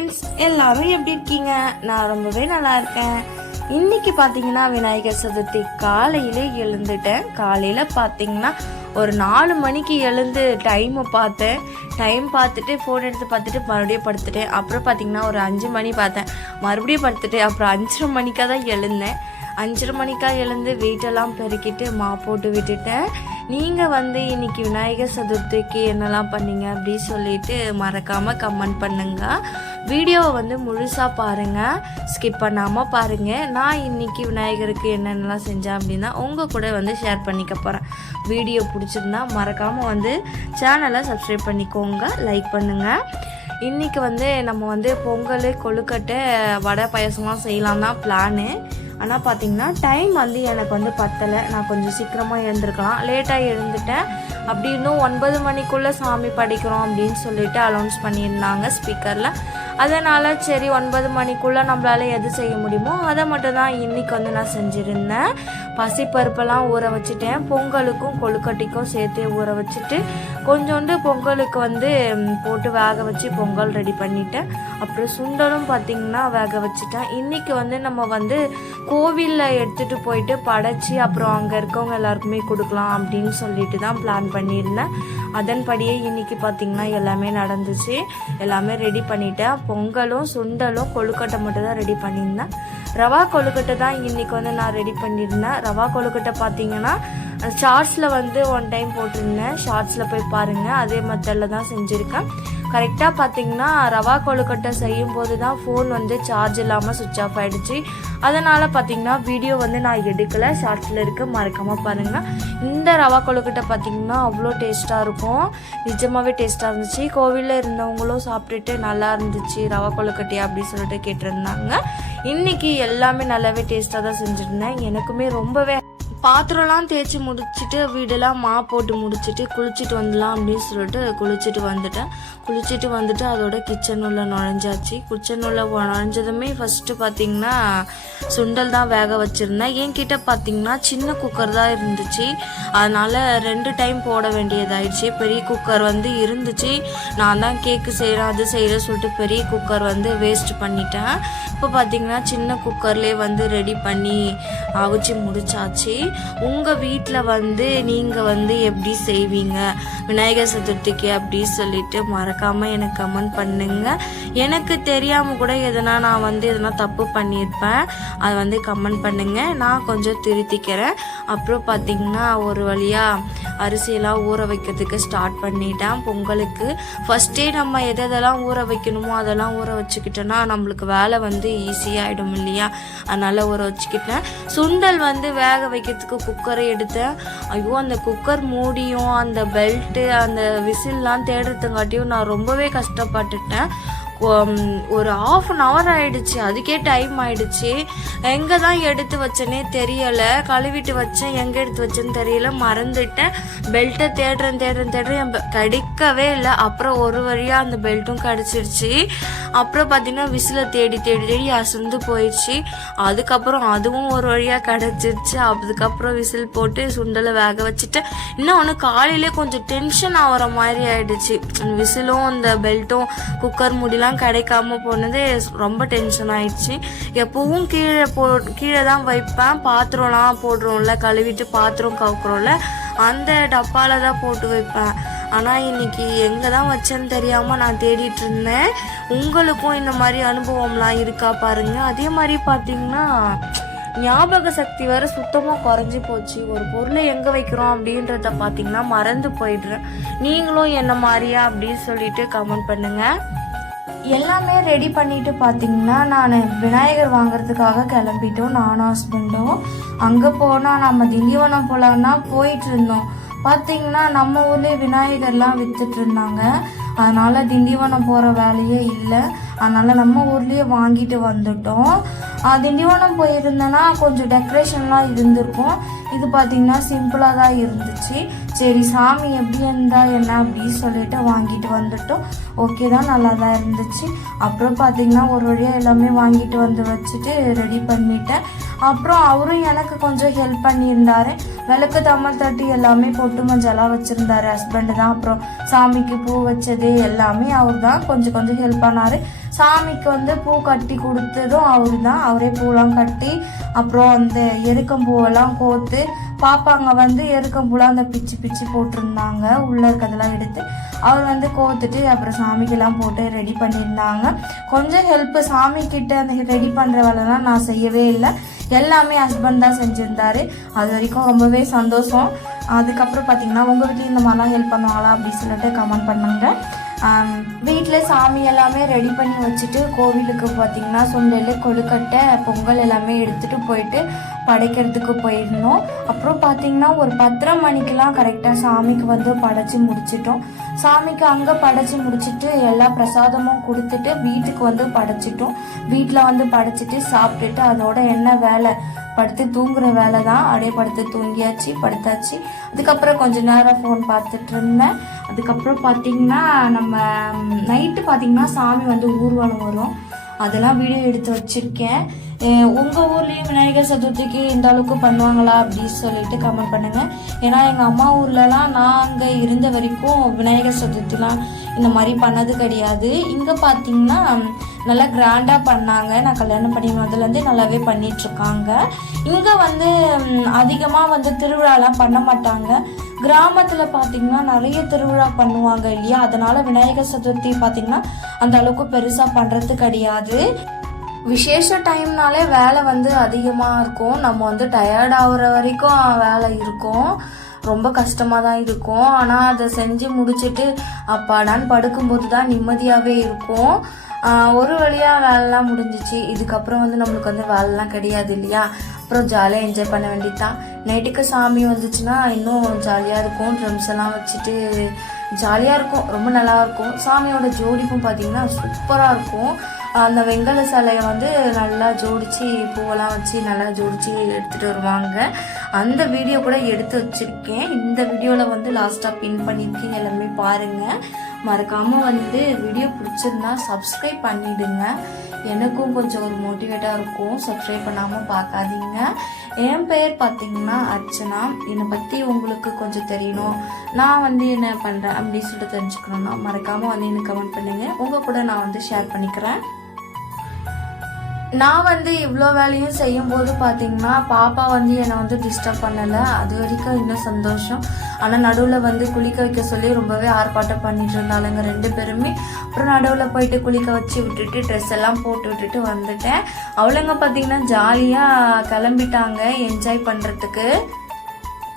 Friends, எல்லாரும் எப்படி இருக்கீங்க? நான் ரொம்பவே நல்லா இருக்கேன். இன்னைக்கு பார்த்தீங்கன்னா விநாயகர் சதுர்த்தி காலையிலே எழுந்துட்டேன். காலையில் பார்த்தீங்கன்னா ஒரு 4 மணிக்கு எழுந்து டைமை பார்த்தேன். டைம் பார்த்துட்டு ஃபோன் எடுத்து பார்த்துட்டு மறுபடியும் படுத்துட்டேன். அப்புறம் பார்த்தீங்கன்னா ஒரு 5 மணி பார்த்தேன், மறுபடியும் படுத்துட்டு அப்புறம் 5:30 மணிக்காக தான் எழுந்தேன். 5:30 மணிக்காக எழுந்து வீட்டெல்லாம் பெருக்கிட்டு போட்டு விட்டுட்டேன். நீங்கள் இன்னைக்கு விநாயகர் சதுர்த்திக்கு என்னெல்லாம் பண்ணீங்க அப்படின்னு சொல்லிட்டு மறக்காமல் கமெண்ட் பண்ணுங்க. வீடியோவை முழுசாக பாருங்கள், ஸ்கிப் பண்ணாமல் பாருங்கள். நான் இன்னைக்கு விநாயகருக்கு என்னென்னலாம் செஞ்சேன் அப்படின்னா உங்கள் கூட ஷேர் பண்ணிக்க போகிறேன். வீடியோ பிடிச்சிருந்தா மறக்காமல் சேனலை சப்ஸ்கிரைப் பண்ணிக்கோங்க, லைக் பண்ணுங்கள். இன்றைக்கி நம்ம பொங்கல், கொழுக்கட்டை, வடை, பாயசம்லாம் செய்யலாம் தான் பிளானு. ஆனால் பார்த்தீங்கன்னா டைம் எனக்கு பத்தலை. நான் கொஞ்சம் சீக்கிரமாக எழுந்திருக்கலாம், லேட்டாக எழுந்துட்டேன். அப்படி இன்னும் 9 மணிக்குள்ளே சாமி படிக்கிறோம் அப்படின்னு சொல்லிட்டு அனௌன்ஸ் பண்ணியிருந்தாங்க ஸ்பீக்கரில். அதனால் சரி 9 மணிக்குள்ளே நம்மளால் எது செய்ய முடியுமோ அதை மட்டும் தான் இன்றைக்கி நான் செஞ்சுருந்தேன். பசிப்பருப்பெல்லாம் ஊற வச்சுட்டேன். பொங்கலுக்கும் கொழுக்கட்டைக்கும் சேர்த்து ஊற வச்சுட்டு கொஞ்சோண்டு பொங்கலுக்கு போட்டு வேக வச்சு பொங்கல் ரெடி பண்ணிட்டேன். அப்புறம் சுண்டலும் பார்த்திங்கன்னா வேக வச்சுட்டேன். இன்றைக்கி நம்ம கோவிலில் எடுத்துகிட்டு போயிட்டு படைச்சி அப்புறம் அங்கே இருக்கவங்க எல்லாருக்குமே கொடுக்கலாம் அப்படின்னு சொல்லிட்டு தான் பிளான் பண்ணியிருந்தேன். அதன்படியே இன்றைக்கி பார்த்திங்கன்னா எல்லாமே நடந்துச்சு. எல்லாமே ரெடி பண்ணிட்டேன். பொங்கலும் சுண்டலும் கொழுக்கட்டை மட்டும் தான் ரெடி பண்ணியிருந்தேன். ரவா கொழுக்கட்டை தான் இன்றைக்கி நான் ரெடி பண்ணியிருந்தேன். ரவா கொழுக்கட்டை பார்த்தீங்கன்னா ஷார்ட்ஸில் 1 டைம் போட்டிருந்தேன். ஷார்ட்ஸில் போய் பாருங்கள், அதே மெத்தடில் தான் செஞ்சுருக்கேன். கரெக்டாக பார்த்தீங்கன்னா ரவா கொழுக்கட்டை செய்யும் போது தான் ஃபோன் சார்ஜ் இல்லாமல் சுவிட்ச் ஆஃப் ஆகிடுச்சு. அதனால் பார்த்தீங்கன்னா வீடியோ நான் எடுக்கலை, ஷார்ட்ஸில் இருக்க மறக்காமல் பாருங்கள். இந்த ரவா கொழுக்கட்டை பார்த்தீங்கன்னா அவ்வளோ டேஸ்ட்டாக இருக்கும், நிஜமாகவே டேஸ்ட்டாக இருந்துச்சு. கோவிலில் இருந்தவங்களும் சாப்பிட்டுட்டு நல்லா இருந்துச்சு ரவா கொழுக்கட்டையா அப்படின்னு சொல்லிட்டு கேட்டிருந்தாங்க. இன்றைக்கி எல்லாமே நல்லாவே டேஸ்ட்டாக தான் செஞ்சுருந்தேன். எனக்குமே ரொம்பவே பாத்திரம்லாம் தேய்ச்சி முடிச்சுட்டு வீடெல்லாம் போட்டு முடிச்சுட்டு குளிச்சுட்டு வந்துடலாம் அப்படின்னு சொல்லிட்டு குளிச்சுட்டு வந்துட்டு அதோட கிச்சன் உள்ள நுழைஞ்சாச்சு. கிச்சன் உள்ள நுழைஞ்சதுமே ஃபஸ்ட்டு பார்த்தீங்கன்னா சுண்டல் தான் வேக வச்சுருந்தேன். என்கிட்ட பார்த்தீங்கன்னா சின்ன குக்கர் தான் இருந்துச்சு, அதனால் 2 டைம் போட வேண்டியதாயிடுச்சு. பெரிய குக்கர் இருந்துச்சு, நான் தான் கேக்கு செய்கிறேன் அது செய்கிறேன் சொல்லிட்டு பெரிய குக்கர் வேஸ்ட் பண்ணிட்டேன். இப்போ பார்த்தீங்கன்னா சின்ன குக்கர்லேயே ரெடி பண்ணி அவிச்சு முடிச்சாச்சு. உங்கள் வீட்டில் நீங்கள் எப்படி செய்வீங்க விநாயகர் சதுர்த்திக்கு அப்படி சொல்லிட்டு மறக்காமல் எனக்கு கமெண்ட் பண்ணுங்க. எனக்கு தெரியாமல் கூட எதனா நான் எதனா தப்பு பண்ணியிருப்பேன், அதை கமெண்ட் பண்ணுங்க, நான் கொஞ்சம் திருத்திக்கிறேன். அப்புறம் பார்த்திங்கன்னா ஒரு வழியாக அரிசியெல்லாம் ஊற வைக்கிறதுக்கு ஸ்டார்ட் பண்ணிட்டேன். பொங்கலுக்கு ஃபஸ்ட்டே நம்ம எதெல்லாம் ஊற வைக்கணுமோ அதெல்லாம் ஊற வச்சுக்கிட்டோன்னா நம்மளுக்கு வேலை ஈஸியாகிடும் இல்லையா, அதனால் ஊற வச்சுக்கிட்டேன். சுண்டல் வேக வைக்கிறதுக்கு குக்கரை எடுத்தேன். ஐயோ, அந்த குக்கர் மூடியும் அந்த பெல்ட்டு அந்த விசில்லாம் தேடுறதுங்காட்டியும் நான் ரொம்பவே கஷ்டப்பட்டுட்டேன். ஒரு 1/2 hour ஆயிடுச்சு, அதுக்கே டைம் ஆயிடுச்சு. எங்கே தான் எடுத்து வச்சேனே தெரியலை, கழுவிட்டு வச்சேன், எங்கே எடுத்து வச்சேன்னு தெரியல, மறந்துட்டேன். பெல்ட்டை தேடுறேன் கிடைக்கவே இல்லை. அப்புறம் ஒரு வழியாக அந்த பெல்ட்டும் கிடச்சிருச்சு. அப்புறம் பார்த்தீங்கன்னா விசிலை தேடி அசந்து போயிடுச்சு. அதுக்கப்புறம் அதுவும் ஒரு வழியாக கிடச்சிருச்சு. அதுக்கப்புறம் விசில் போட்டு சுண்டலை வேக வச்சுட்டு இன்னொன்று காலையிலே கொஞ்சம் டென்ஷன் ஆகிற மாதிரி ஆயிடுச்சு. விசிலும் அந்த பெல்ட்டும் குக்கர் மூடிலாம் கிடைக்காம போனது ரொம்ப டென்ஷன் ஆயிடுச்சு. எப்பவும் கீழே தான் வைப்பேன். பாத்திரம்லாம் போடுறோம்ல, கழுவிட்டு பாத்திரம் கவுக்குறோம்ல, அந்த டப்பால தான் போட்டு வைப்பேன். ஆனால் இன்னைக்கு எங்கே தான் வச்சேன்னு தெரியாமல் நான் தேடிட்டு இருந்தேன். உங்களுக்கும் இந்த மாதிரி அனுபவம்லாம் இருக்கா பாருங்கள். அதே மாதிரி பார்த்தீங்கன்னா ஞாபக சக்தி வேறு சுத்தமாக குறைஞ்சி போச்சு. ஒரு பொருளை எங்கே வைக்கிறோம் அப்படின்றத பார்த்தீங்கன்னா மறந்து போயிடுறேன். நீங்களும் என்ன மாதிரியா அப்படின்னு சொல்லிட்டு கமெண்ட் பண்ணுங்கள். எல்லாமே ரெடி பண்ணிட்டு பார்த்தீங்கன்னா நான் விநாயகர் வாங்குறதுக்காக கிளம்பிட்டோம். நானும் ஹஸ்பண்டும் அங்கே போனால் நம்ம திண்டிவனம் போகலான்னா போயிட்டு இருந்தோம். பார்த்தீங்கன்னா நம்ம ஊர்லேயே விநாயகர்லாம் விற்றுட்டு இருந்தாங்க. அதனால் திண்டிவனம் போகிற வேலையே இல்லை, அதனால் நம்ம ஊர்லேயே வாங்கிட்டு வந்துட்டோம். திண்டிவனம் போயிருந்தேன்னா கொஞ்சம் டெக்கரேஷன்லாம் இருந்திருக்கும். இது பார்த்திங்கன்னா சிம்பிளாக தான் இருந்துச்சு. சரி சாமி எப்படி இருந்தால் என்ன அப்படின்னு சொல்லிட்டு வாங்கிட்டு வந்துட்டோம். ஓகே தான், நல்லா தான் இருந்துச்சு. அப்புறம் பார்த்திங்கன்னா ஒரு வழியாக எல்லாமே வாங்கிட்டு வந்து வச்சுட்டு ரெடி பண்ணிட்டேன். அப்புறம் அவரும் எனக்கு கொஞ்சம் ஹெல்ப் பண்ணியிருந்தார். விளக்கு தம்மல் தட்டி எல்லாமே பொட்டு மஞ்சளாக வச்சுருந்தாரு ஹஸ்பண்டு தான். அப்புறம் சாமிக்கு பூ வச்சது எல்லாமே அவர் தான் கொஞ்சம் ஹெல்ப் பண்ணார். சாமிக்கு வந்து பூ கட்டி கொடுத்ததும் அவரு தான். அவரே பூலாம் கட்டி அப்புறம் அந்த எருக்கம்பூவெல்லாம் கோத்து பாப்பாங்க வந்து எருக்கம்பூலாம் அந்த பிச்சு போட்டிருந்தாங்க. உள்ளே இருக்கிறதெல்லாம் எடுத்து அவர் வந்து கோத்துட்டு அப்புறம் சாமிக்கெல்லாம் போட்டு ரெடி பண்ணியிருந்தாங்க. கொஞ்சம் ஹெல்ப்பு சாமிக்கிட்ட அந்த ரெடி பண்ணுற வேலைலாம் நான் செய்யவே இல்லை, எல்லாமே ஹஸ்பண்ட் தான் செஞ்சுருந்தாரு. அது வரைக்கும் ரொம்பவே சந்தோஷம். அதுக்கப்புறம் பார்த்தீங்கன்னா உங்கள் வீட்டில் இந்த மாதிரிலாம் ஹெல்ப் பண்ணுவாங்களா அப்படின்னு சொல்லிட்டு கமெண்ட் பண்ணுங்க. வீட்டில் சாமி எல்லாமே ரெடி பண்ணி வச்சுட்டு கோவிலுக்கு பார்த்திங்கன்னா சுண்டல் கொழுக்கட்டை பொங்கல் எல்லாமே எடுத்துகிட்டு போயிட்டு படைக்கிறதுக்கு போயிருந்தோம். அப்புறம் பார்த்திங்கன்னா ஒரு 10:30 மணிக்கெலாம் கரெக்டாக சாமிக்கு வந்து படைச்சி முடிச்சிட்டோம். சாமிக்கு அங்கே படைச்சி முடிச்சுட்டு எல்லா பிரசாதமும் கொடுத்துட்டு வீட்டுக்கு வந்து படைச்சிட்டோம். வீட்டில் வந்து படைச்சிட்டு சாப்பிட்டுட்டு அதோட என்ன வேலை, படுத்து தூங்குற வேலை தான். அப்படியே படுத்து தூங்கியாச்சு, படுத்தாச்சு. அதுக்கப்புறம் கொஞ்ச நேரம் ஃபோன் பார்த்துட்டு இருந்தேன். அதுக்கப்புறம் பார்த்திங்கன்னா நம்ம நைட்டு பார்த்திங்கன்னா சாமி வந்து ஊர்வலம் வரும், அதெல்லாம் வீடியோ எடுத்து வச்சுருக்கேன். உங்கள் ஊர்லேயும் விநாயகர் சதுர்த்திக்கு இந்த அளவுக்கு பண்ணுவாங்களா அப்படின்னு சொல்லிட்டு கமெண்ட் பண்ணுங்கள். ஏன்னா எங்கள் அம்மா ஊர்லலாம் நான் அங்கே இருந்த வரைக்கும் விநாயகர் சதுர்த்திலாம் இந்த மாதிரி பண்ணது கிடையாது. இங்கே பார்த்திங்கன்னா நல்லா கிராண்டாக பண்ணாங்க. நான் கல்யாணம் பண்ணி முதலேருந்து நல்லாவே பண்ணிகிட்ருக்காங்க. இங்கே வந்து அதிகமாக வந்து திருவிழாலாம் பண்ண மாட்டாங்க. கிராமத்தில் பார்த்திங்கன்னா நிறைய திருவிழா பண்ணுவாங்க இல்லையா, அதனால் விநாயகர் சதுர்த்தி பார்த்திங்கன்னா அந்த அளவுக்கு பெருசாக பண்ணுறது கிடையாது. விசேஷ டைம்னாலே வேலை வந்து அதிகமாக இருக்கும். நம்ம வந்து டயர்ட் ஆகுற வரைக்கும் வேலை இருக்கும், ரொம்ப கஷ்டமாக தான் இருக்கும். ஆனால் அதை செஞ்சு முடிச்சுட்டு அப்பாடான்னு படுக்கும்போது தான் நிம்மதியாகவே இருக்கும். ஒரு வழியாக வேலைலாம் முடிஞ்சிச்சு. இதுக்கப்புறம் வந்து நம்மளுக்கு வந்து வேலைலாம் கிடையாது இல்லையா, அப்புறம் ஜாலியாக என்ஜாய் பண்ண வேண்டியதான். நைட்டுக்கு சாமி வந்துச்சுன்னா இன்னும் ஜாலியாக இருக்கும். ட்ரம்ஸ் எல்லாம் வச்சுட்டு ஜாலியாக இருக்கும், ரொம்ப நல்லா இருக்கும். சாமியோட ஜோடிப்பும் பார்த்திங்கன்னா சூப்பராக இருக்கும். அந்த வெங்கல சிலையை வந்து நல்லா ஜோடிச்சு பூவெல்லாம் வச்சு நல்லா ஜோடிச்சு எடுத்துகிட்டு வருவாங்க. அந்த வீடியோ கூட எடுத்து வச்சுருக்கேன். இந்த வீடியோவில் வந்து லாஸ்ட்டாக பின் பண்ணியிருக்கேன், எல்லாமே பாருங்கள். மறக்காமல் வந்து வீடியோ பிடிச்சிருந்தா சப்ஸ்கிரைப் பண்ணிவிடுங்க, எனக்கும் கொஞ்சம் ஒரு மோட்டிவேட்டாக இருக்கும். சப்ஸ்கிரைப் பண்ணாமல் பார்க்காதீங்க. என் பேர் பார்த்திங்கன்னா அர்ச்சனா. என்னை பற்றி உங்களுக்கு கொஞ்சம் தெரியணும், நான் வந்து என்ன பண்ணுறேன் அப்படின்னு சொல்லிட்டு தெரிஞ்சுக்கணுன்னா மறக்காமல் வந்து எனக்கு கமெண்ட் பண்ணுங்கள். உங்கள் கூட நான் வந்து ஷேர் பண்ணிக்கிறேன். நான் வந்து இவ்வளோ வேலையும் செய்யும்போது பார்த்திங்கன்னா பாப்பா வந்து என்னை வந்து டிஸ்டர்ப் பண்ணலை, அது வரைக்கும் இன்னும் சந்தோஷம். ஆனால் நடுவில் வந்து குளிக்க வைக்க சொல்லி ரொம்பவே ஆர்ப்பாட்டம் பண்ணிட்டு இருந்தாளுங்க 2 பேருமே. அப்புறம் நடுவில் போயிட்டு குளிக்க வச்சு விட்டுட்டு ட்ரெஸ் எல்லாம் போட்டு விட்டுட்டு வந்துட்டேன். அவளுங்க பார்த்திங்கன்னா ஜாலியாக கிளம்பிட்டாங்க என்ஜாய் பண்ணுறதுக்கு.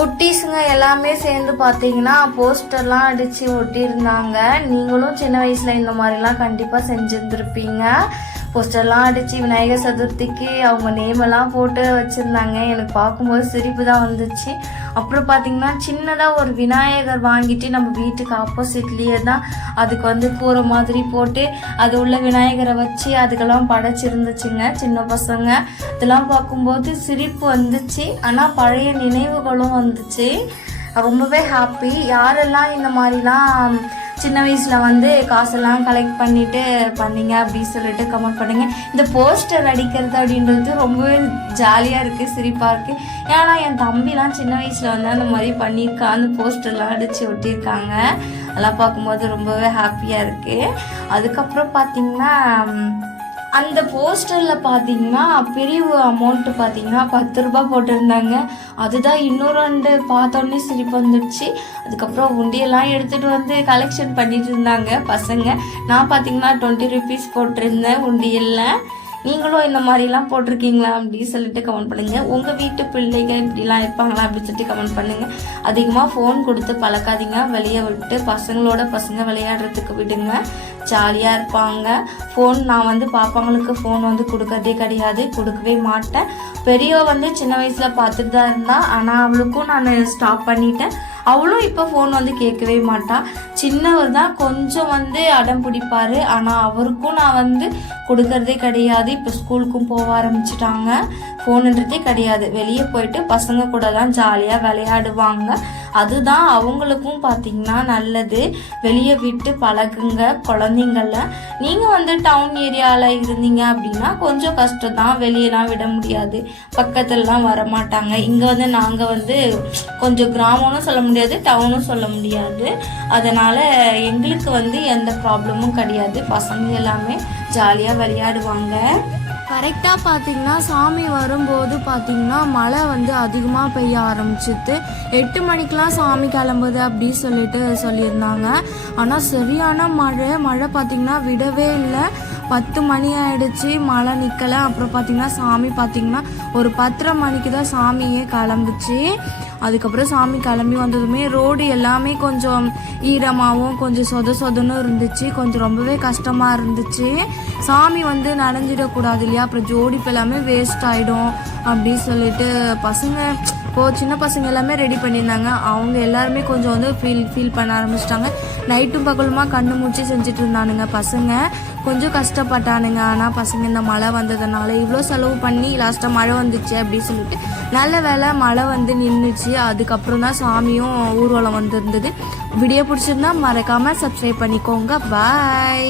குட்டீஸுங்க எல்லாமே சேர்ந்து பார்த்தீங்கன்னா போஸ்டர்லாம் அடித்து ஒட்டியிருந்தாங்க. நீங்களும் சின்ன வயசில் இந்த மாதிரிலாம் கண்டிப்பாக செஞ்சுருந்துருப்பீங்க. போஸ்டர்லாம் அடித்து விநாயகர் சதுர்த்திக்கு அவங்க நேமெல்லாம் போட்டு வச்சுருந்தாங்க. எனக்கு பார்க்கும்போது சிரிப்பு தான் வந்துச்சு. அப்புறம் பார்த்திங்கன்னா சின்னதாக ஒரு விநாயகர் வாங்கிட்டு நம்ம வீட்டுக்கு ஆப்போசிட்லேயே தான் அதுக்கு வந்து கூரை மாதிரி போட்டு அது உள்ள விநாயகரை வச்சு அதுக்கெல்லாம் படைச்சிருந்துச்சுங்க சின்ன பசங்க. இதெல்லாம் பார்க்கும்போது சிரிப்பு வந்துச்சு, ஆனால் பழைய நினைவுகளும் வந்துச்சு. ரொம்பவே ஹாப்பி. யாரெல்லாம் இந்த மாதிரிலாம் சின்ன வயசில் வந்து காசெல்லாம் கலெக்ட் பண்ணிட்டு பண்ணீங்க அப்படின்னு சொல்லிட்டு கமெண்ட் பண்ணுங்க. இந்த போஸ்டர் அடிக்கிறது அப்படின்றது ரொம்பவே ஜாலியாக இருக்குது, சிரிப்பாக இருக்குது. ஏன்னா என் தம்பிலாம் சின்ன வயசில் வந்து அந்த மாதிரி பண்ணியிருக்கான், அந்த போஸ்டர்லாம் அடித்து ஒட்டியிருக்காங்க. அதெல்லாம் பார்க்கும்போது ரொம்பவே ஹாப்பியாக இருக்குது. அதுக்கப்புறம் பார்த்திங்கன்னா அந்த போஸ்டரில் பார்த்தீங்கன்னா பிரிவு அமௌண்ட்டு பார்த்தீங்கன்னா 10 ரூபா போட்டிருந்தாங்க. அதுதான் இன்னொரு 2 பார்த்தோன்னே சிரிப்பு வந்துடுச்சு. அதுக்கப்புறம் உண்டியெல்லாம் எடுத்துகிட்டு வந்து கலெக்ஷன் பண்ணிட்டு இருந்தாங்க பசங்க. நான் பார்த்தீங்கன்னா 20 ருபீஸ் போட்டிருந்தேன் உண்டியலில். நீங்களும் இந்த மாதிரிலாம் போட்டிருக்கீங்களா அப்படின்னு சொல்லிட்டு கமெண்ட் பண்ணுங்கள். உங்கள் வீட்டு பிள்ளைகள் இப்படிலாம் இருப்பாங்களா அப்படின்னு சொல்லிட்டு கமெண்ட் பண்ணுங்கள். அதிகமாக ஃபோன் கொடுத்து பழக்காதீங்க, வெளியே விட்டு பசங்களோட பசங்க விளையாடுறதுக்கு விடுங்க, ஜாலியாக இருப்பாங்க. ஃபோன் நான் வந்து பாப்பாங்களுக்கு ஃபோன் வந்து கொடுக்கறதே கிடையாது, கொடுக்கவே மாட்டேன். பெரியவ வந்து சின்ன வயசில் பார்த்துட்டு தான் இருந்தா, ஆனால் அவளுக்கும் நான் ஸ்டாப் பண்ணிட்டேன். அவளும் இப்போ ஃபோன் வந்து கேட்கவே மாட்டா. சின்னவர் தான் கொஞ்சம் வந்து அடம் பிடிப்பார், ஆனால் அவருக்கும் நான் வந்து கொடுக்கறதே கிடையாது. இப்போ ஸ்கூலுக்கும் போக ஆரம்பிச்சிட்டாங்க. ஃபோனுன்றதே கிடையாது. வெளியே போயிட்டு பசங்க கூட தான் ஜாலியாக விளையாடுவாங்க. அதுதான் அவங்களுக்கும் பார்த்தீங்கன்னா நல்லது. வெளியே விட்டு பழகுங்க குழந்தைங்கள. நீங்கள் வந்து டவுன் ஏரியாவில் இருந்தீங்க அப்படின்னா கொஞ்சம் கஷ்டம் தான், வெளியெல்லாம் விட முடியாது, பக்கத்துலலாம் வரமாட்டாங்க. இங்கே வந்து நாங்கள் வந்து கொஞ்சம் கிராமம்னு சொல்ல முடியாது, டவுனும் சொல்ல முடியாது. அதனால் எங்களுக்கு வந்து எந்த ப்ராப்ளமும் கிடையாது. பசங்க எல்லாமே ஜாலியாக விளையாடுவாங்க. கரெக்டாக பார்த்தீங்கன்னா சாமி வரும்போது பார்த்தீங்கன்னா மழை வந்து அதிகமாக பெய்ய ஆரம்பிச்சிது. 8 மணிக்கெலாம் சாமி கிளம்புது அப்படின்னு சொல்லியிருந்தாங்க. ஆனால் சரியான மழை பார்த்தீங்கன்னா விடவே இல்லை. 10 மணி ஆயிடுச்சு, மழை நிற்கலை. அப்புறம் பார்த்தீங்கன்னா சாமி பார்த்தீங்கன்னா ஒரு 10:30 மணிக்கு தான் சாமியே கிளம்புச்சு. அதுக்கப்புறம் சாமி கிளம்பி வந்ததுமே ரோடு எல்லாமே கொஞ்சம் ஈரமாகவும் கொஞ்சம் சொதன்னு இருந்துச்சு. கொஞ்சம் ரொம்பவே கஷ்டமாக இருந்துச்சு. சாமி வந்து நனைஞ்சிடக்கூடாது இல்லையா, அப்புறம் ஜோடிப்பு எல்லாமே வேஸ்ட் ஆகிடும் அப்படின்னு சொல்லிட்டு பசங்க சின்ன பசங்க எல்லாமே ரெடி பண்ணியிருந்தாங்க. அவங்க எல்லாருமே கொஞ்சம் வந்து ஃபீல் பண்ண ஆரம்பிச்சிட்டாங்க. நைட்டும் பகலுமா கண்ணு மூச்சு செஞ்சுட்டு இருந்தானுங்க பசங்க. கொஞ்சம் கஷ்டப்பட்டானுங்க. ஆனால் பசங்க இந்த மழை வந்ததுனால இவ்வளோ செலவு பண்ணி லாஸ்ட்டாக மழை வந்துச்சு அப்படின்னு சொல்லிட்டு நல்ல வேளை மழை வந்து நின்றுச்சு. அதுக்கப்புறம் தான் சாமியும் ஊர்வலம் வந்திருந்தது. வீடியோ பிடிச்சிருந்தா மறக்காமல் சப்ஸ்கிரைப் பண்ணிக்கோங்க. பாய்.